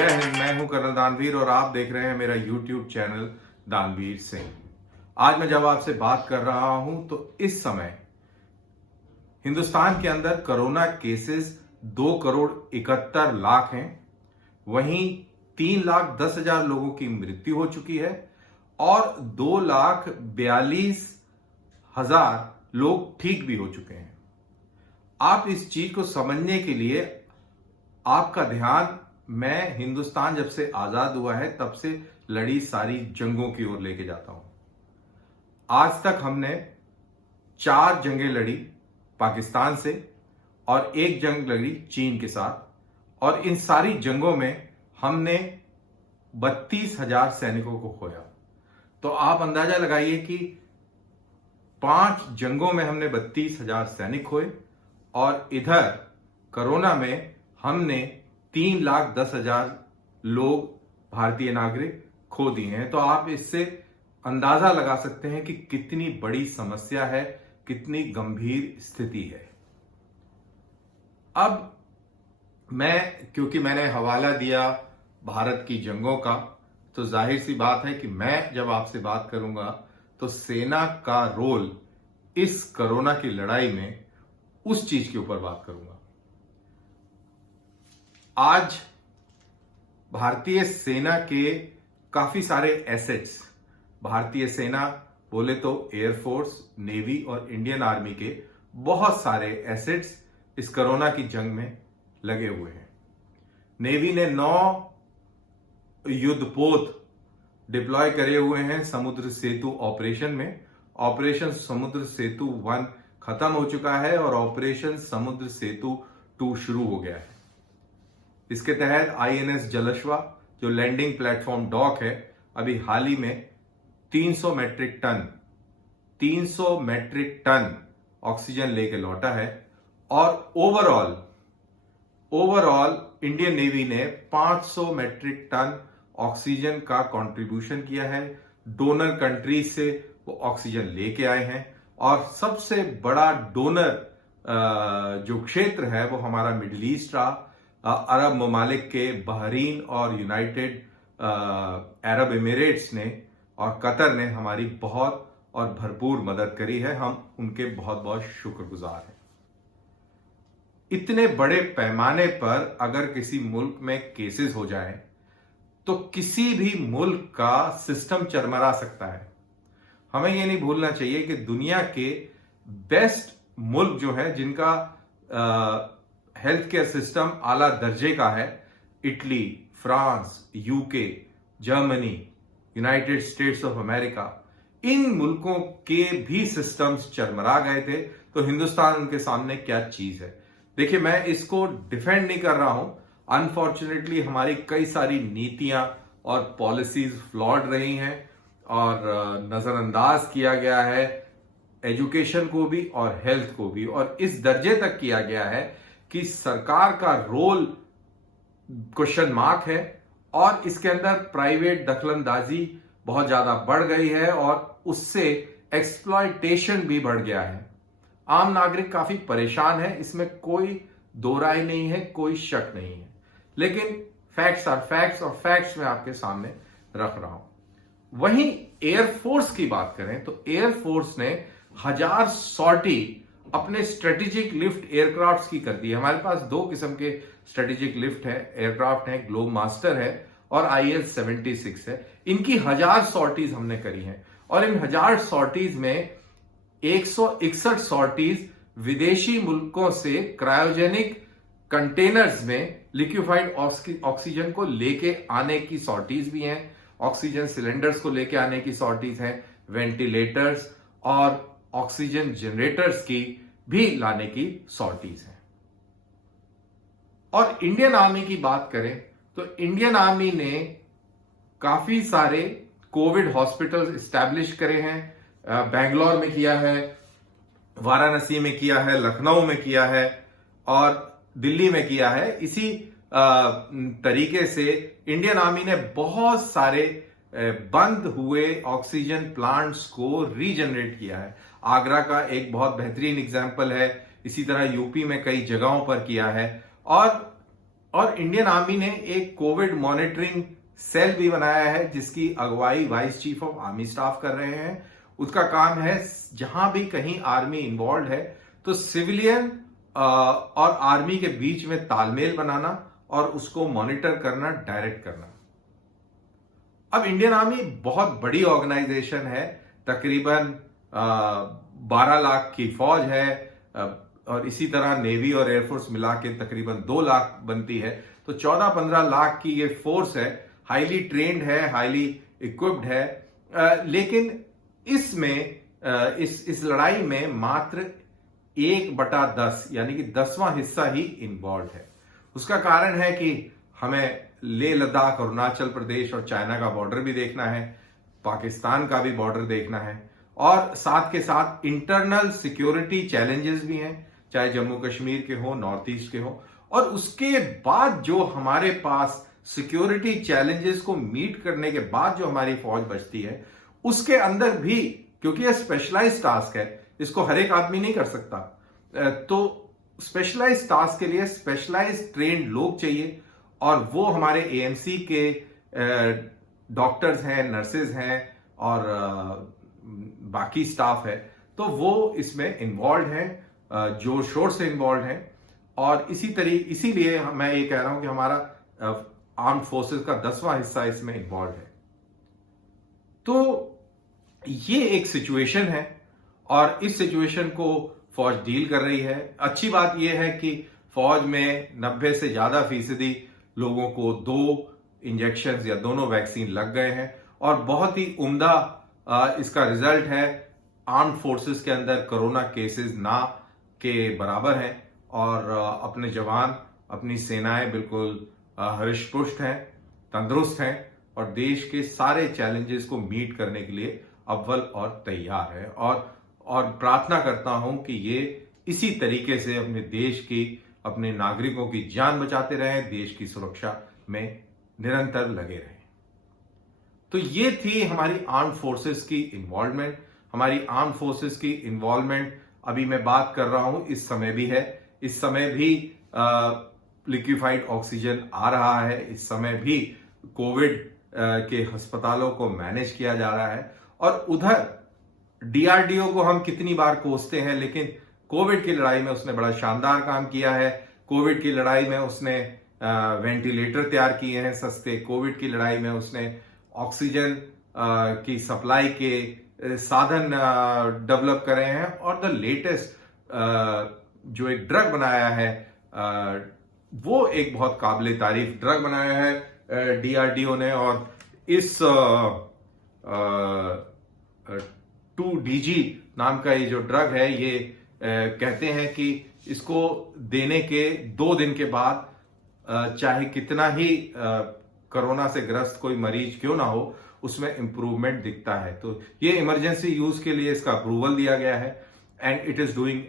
जय हिंद। मैं हूं कर्नल दानवीर और आप देख रहे हैं मेरा यूट्यूब चैनल दानवीर सिंह। आज मैं जब आपसे बात कर रहा हूं तो इस समय हिंदुस्तान के अंदर कोरोना केसेस 2,71,00,000 हैं। वहीं 3,10,000 लोगों की मृत्यु हो चुकी है और 2,42,000 लोग ठीक भी हो चुके हैं। आप इस चीज को समझने के लिए आपका ध्यान मैं हिंदुस्तान जब से आजाद हुआ है तब से लड़ी सारी जंगों की ओर लेके जाता हूं। आज तक हमने 4 जंगें लड़ी पाकिस्तान से और 1 जंग लड़ी चीन के साथ, और इन सारी जंगों में हमने 32,000 सैनिकों को खोया। तो आप अंदाजा लगाइए कि 5 जंगों में हमने 32,000 सैनिक खोए और इधर कोरोना में हमने 3,10,000 लोग भारतीय नागरिक खो दिए हैं। तो आप इससे अंदाजा लगा सकते हैं कि कितनी बड़ी समस्या है, कितनी गंभीर स्थिति है। अब क्योंकि मैंने हवाला दिया भारत की जंगों का, तो जाहिर सी बात है कि मैं जब आपसे बात करूंगा तो सेना का रोल इस कोरोना की लड़ाई में उस चीज के ऊपर बात करूंगा। आज भारतीय सेना के काफी सारे एसेट्स, भारतीय सेना बोले तो एयरफोर्स, नेवी और इंडियन आर्मी के बहुत सारे एसेट्स इस कोरोना की जंग में लगे हुए हैं। नेवी ने 9 युद्धपोत डिप्लॉय करे हुए हैं समुद्र सेतु ऑपरेशन में। ऑपरेशन समुद्र सेतु 1 खत्म हो चुका है और ऑपरेशन समुद्र सेतु 2 शुरू हो गया है। इसके तहत आईएनएस जलश्वा जो लैंडिंग प्लेटफॉर्म डॉक है, अभी हाल ही में 300 मेट्रिक टन ऑक्सीजन लेके लौटा है। और ओवरऑल इंडियन नेवी ने 500 मेट्रिक टन ऑक्सीजन का कंट्रीब्यूशन किया है। डोनर कंट्रीज से वो ऑक्सीजन लेके आए हैं और सबसे बड़ा डोनर जो क्षेत्र है वो हमारा मिडिल ईस्ट रहा। अरब ममालिक के बहरीन और यूनाइटेड अरब एमिरेट्स ने और कतर ने हमारी बहुत और भरपूर मदद करी है। हम उनके बहुत बहुत शुक्रगुजार हैं। इतने बड़े पैमाने पर अगर किसी मुल्क में केसेस हो जाए तो किसी भी मुल्क का सिस्टम चरमरा सकता है। हमें यह नहीं भूलना चाहिए कि दुनिया के बेस्ट मुल्क जो है, जिनका हेल्थ केयर सिस्टम आला दर्जे का है, Italy, France, UK, Germany, United States of America, इन मुल्कों के भी सिस्टम्स चरमरा गए थे। तो हिंदुस्तान उनके सामने क्या चीज है। देखिए, मैं इसको डिफेंड नहीं कर रहा हूं। अनफॉर्चुनेटली हमारी कई सारी नीतियां और पॉलिसीज फ्लॉड रही हैं और नजरअंदाज किया गया है एजुकेशन को भी और हेल्थ को भी, और इस दर्जे तक किया गया है कि सरकार का रोल क्वेश्चन मार्क है और इसके अंदर प्राइवेट दखलंदाजी बहुत ज्यादा बढ़ गई है और उससे एक्सप्लॉयटेशन भी बढ़ गया है। आम नागरिक काफी परेशान है, इसमें कोई दो राय नहीं है, कोई शक नहीं है। लेकिन फैक्ट्स आर फैक्ट्स और फैक्ट्स मैं आपके सामने रख रहा हूं। वहीं एयरफोर्स की बात करें तो एयरफोर्स ने 1000 सॉर्टी अपने स्ट्रेटेजिक लिफ्ट एयरक्राफ्ट की कर दी है। हमारे पास 2 किस्म के स्ट्रेटेजिक लिफ्ट है, एयरक्राफ्ट है, ग्लोब मास्टर है और IL-76 है। इनकी 1000 सॉर्टीज हमने करी हैं और इन 1000 सॉर्टीज में 161 सॉर्टीज विदेशी मुल्कों से क्रायोजेनिक कंटेनर्स में लिक्विफाइड ऑक्सीजन को लेके आने की सॉर्टीज भी हैं, ऑक्सीजन सिलेंडर्स को लेके आने की सॉर्टीज हैं, वेंटिलेटर्स और ऑक्सीजन जनरेटर्स की भी लाने की सॉर्टीज हैं। और इंडियन आर्मी की बात करें तो इंडियन आर्मी ने काफी सारे कोविड हॉस्पिटल्स इस्टेब्लिश करे हैं। बेंगलोर में किया है, वाराणसी में किया है, लखनऊ में किया है और दिल्ली में किया है। इसी तरीके से इंडियन आर्मी ने बहुत सारे बंद हुए ऑक्सीजन प्लांट्स को रीजनरेट किया है। आगरा का एक बहुत बेहतरीन एग्जाम्पल है, इसी तरह यूपी में कई जगहों पर किया है। और और इंडियन आर्मी ने एक कोविड मॉनिटरिंग सेल भी बनाया है जिसकी अगुवाई vice chief of army staff कर रहे हैं। उसका काम है जहां भी कहीं आर्मी इन्वॉल्व है तो सिविलियन और आर्मी के बीच में तालमेल बनाना और उसको मॉनिटर करना, डायरेक्ट करना। अब इंडियन आर्मी बहुत बड़ी ऑर्गेनाइजेशन है, तकरीबन 12 लाख की फौज है, और इसी तरह नेवी और एयरफोर्स मिला के तकरीबन 2 लाख बनती है। तो 14-15 लाख की ये फोर्स है, हाईली ट्रेन्ड है, हाईली इक्विप्ड है। लेकिन इसमें इस लड़ाई में मात्र 1/10 यानी कि 10वां हिस्सा ही इन्वॉल्व है। उसका कारण है कि हमें लेह लद्दाख, अरुणाचल प्रदेश और चाइना का बॉर्डर भी देखना है, पाकिस्तान का भी बॉर्डर देखना है, और साथ के साथ इंटरनल सिक्योरिटी चैलेंजेस भी हैं, चाहे जम्मू कश्मीर के हो, नॉर्थ ईस्ट के हो। और उसके बाद जो हमारे पास सिक्योरिटी चैलेंजेस को मीट करने के बाद जो हमारी फौज बचती है, उसके अंदर भी, क्योंकि यह स्पेशलाइज्ड टास्क है, इसको हर एक आदमी नहीं कर सकता, तो स्पेशलाइज्ड टास्क के लिए स्पेशलाइज्ड ट्रेन्ड लोग चाहिए, और वो हमारे एएमसी के डॉक्टर्स हैं, नर्सेज हैं और बाकी स्टाफ है। तो वो इसमें इन्वॉल्व हैं, जोर शोर से इन्वॉल्व हैं। और इसीलिए मैं ये कह रहा हूं कि हमारा आर्म्ड फोर्सेस का 10वां हिस्सा इसमें इन्वॉल्व है। तो ये एक सिचुएशन है और इस सिचुएशन को फौज डील कर रही है। अच्छी बात यह है कि फौज में 90 से ज्यादा फीसदी लोगों को 2 इंजेक्शन या दोनों वैक्सीन लग गए हैं, और बहुत ही उम्दा इसका रिजल्ट है। आर्म्ड फोर्सेस के अंदर कोरोना केसेस ना के बराबर हैं, और अपने जवान, अपनी सेनाएं बिल्कुल हृष्ट-पुष्ट हैं, तंदुरुस्त हैं, और देश के सारे चैलेंजेस को मीट करने के लिए अव्वल और तैयार है। और प्रार्थना करता हूं कि ये इसी तरीके से अपने देश की, अपने नागरिकों की जान बचाते रहें, देश की सुरक्षा में निरंतर लगे रहें। तो ये थी हमारी आर्म्ड फोर्सेस की इन्वॉल्वमेंट। हमारी आर्म्ड फोर्सेस की इन्वॉल्वमेंट, अभी मैं बात कर रहा हूं, इस समय भी है। इस समय भी लिक्विफाइड ऑक्सीजन आ रहा है, इस समय भी कोविड के अस्पतालों को मैनेज किया जा रहा है। और उधर डीआरडीओ को हम कितनी बार कोसते हैं, लेकिन कोविड की लड़ाई में उसने बड़ा शानदार काम किया है। कोविड की लड़ाई में उसने वेंटिलेटर तैयार किए हैं सस्ते। कोविड की लड़ाई में उसने ऑक्सीजन की सप्लाई के साधन डेवलप करे हैं, और द लेटेस्ट जो एक ड्रग बनाया है, वो एक बहुत काबिल तारीफ ड्रग बनाया है डीआरडीओ ने। और इस 2DG नाम का ये जो ड्रग है, ये कहते हैं कि इसको देने के 2 दिन के बाद चाहे कितना ही कोरोना से ग्रस्त कोई मरीज क्यों ना हो, उसमें इंप्रूवमेंट दिखता है। तो ये इमरजेंसी यूज के लिए इसका अप्रूवल दिया गया है, and it is doing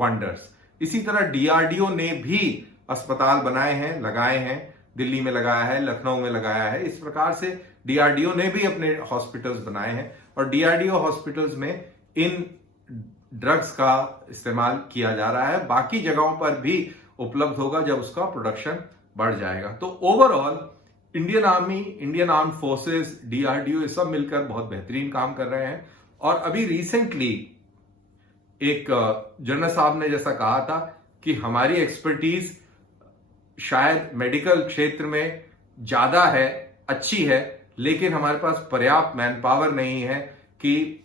wonders. इसी तरह डीआरडीओ ने भी अस्पताल बनाए हैं, लगाए हैं, दिल्ली में लगाया है, लखनऊ में लगाया है। इस प्रकार से डीआरडीओ ने भी अपने हॉस्पिटल्स बनाए हैं, और डीआरडीओ हॉस्पिटल्स में इन ड्रग्स का इस्तेमाल किया जा रहा है। बाकी जगहों पर भी उपलब्ध होगा जब उसका प्रोडक्शन बढ़ जाएगा। तो overall Indian army, Indian armed forces, DRDO, ये सब मिलकर बहुत बेहतरीन काम कर रहे हैं। और अभी रिसेंटली एक जनरल साहब ने जैसा कहा था कि हमारी एक्सपर्टीज शायद मेडिकल क्षेत्र में ज्यादा है, अच्छी है, लेकिन हमारे पास पर्याप्त मैन पावर नहीं है कि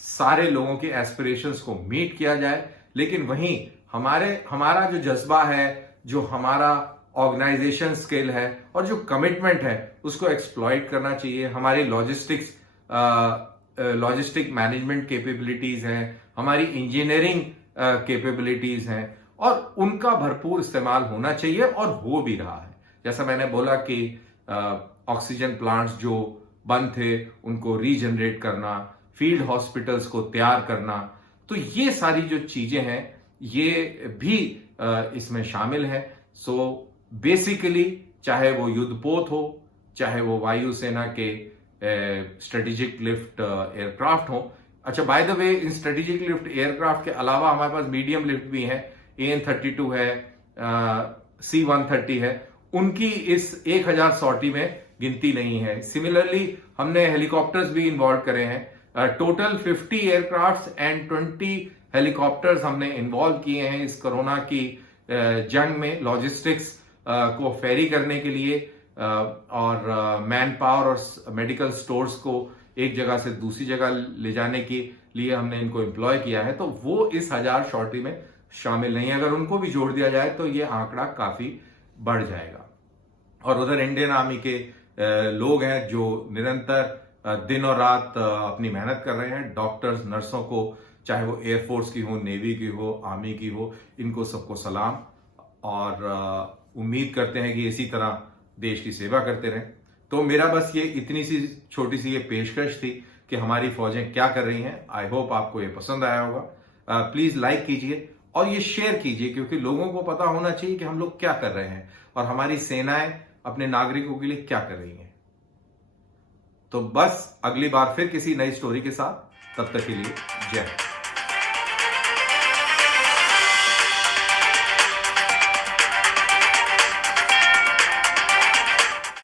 सारे लोगों के एस्पिरेशंस को मीट किया जाए। लेकिन वहीं हमारा जो जज्बा है, जो हमारा ऑर्गेनाइजेशन स्किल है और जो कमिटमेंट है, उसको एक्सप्लॉइट करना चाहिए। हमारी लॉजिस्टिक मैनेजमेंट कैपेबिलिटीज हैं, हमारी इंजीनियरिंग कैपेबिलिटीज हैं, और उनका भरपूर इस्तेमाल होना चाहिए, और हो भी रहा है। जैसा मैंने बोला कि ऑक्सीजन प्लांट्स जो बंद थे उनको रीजनरेट करना, फील्ड हॉस्पिटल्स को तैयार करना, तो ये सारी जो चीजें हैं ये भी इसमें शामिल है। सो बेसिकली चाहे वो युद्धपोत हो, चाहे वो वायुसेना के स्ट्रेटेजिक लिफ्ट एयरक्राफ्ट हो। अच्छा, by the way, in strategic lift aircraft के अलावा हमारे पास मीडियम लिफ्ट भी हैं, AN-32 है, C-130 है। उनकी इस 1000 सॉर्टी में गिनती नहीं है। सिमिलरली हमने हेलीकॉप्टर्स भी इन्वॉल्व करे हैं। टोटल 50 एयरक्राफ्ट एंड 20 हेलीकॉप्टर्स हमने इन्वॉल्व किए हैं इस कोरोना की जंग में, लॉजिस्टिक्स को फेरी करने के लिए और मैन पावर और मेडिकल स्टोर्स को एक जगह से दूसरी जगह ले जाने के लिए हमने इनको एम्प्लॉय किया है। तो वो इस 1000 सॉर्टी में शामिल नहीं है। अगर उनको भी जोड़ दिया जाए तो ये आंकड़ा काफी बढ़ जाएगा। और उधर इंडियन आर्मी के लोग हैं जो निरंतर दिन और रात अपनी मेहनत कर रहे हैं। डॉक्टर्स, नर्सों को, चाहे वो एयरफोर्स की हो, नेवी की हो, आर्मी की हो, इनको सबको सलाम और उम्मीद करते हैं कि इसी तरह देश की सेवा करते रहें। तो मेरा बस ये इतनी सी छोटी सी ये पेशकश थी कि हमारी फौजें क्या कर रही हैं। आई होप आपको ये पसंद आया होगा। प्लीज लाइक कीजिए और ये शेयर कीजिए, क्योंकि लोगों को पता होना चाहिए कि हम लोग क्या कर रहे हैं और हमारी सेनाएं अपने नागरिकों के लिए क्या कर रही हैं। तो बस अगली बार फिर किसी नई स्टोरी के साथ, तब तक के लिए जय हिंद।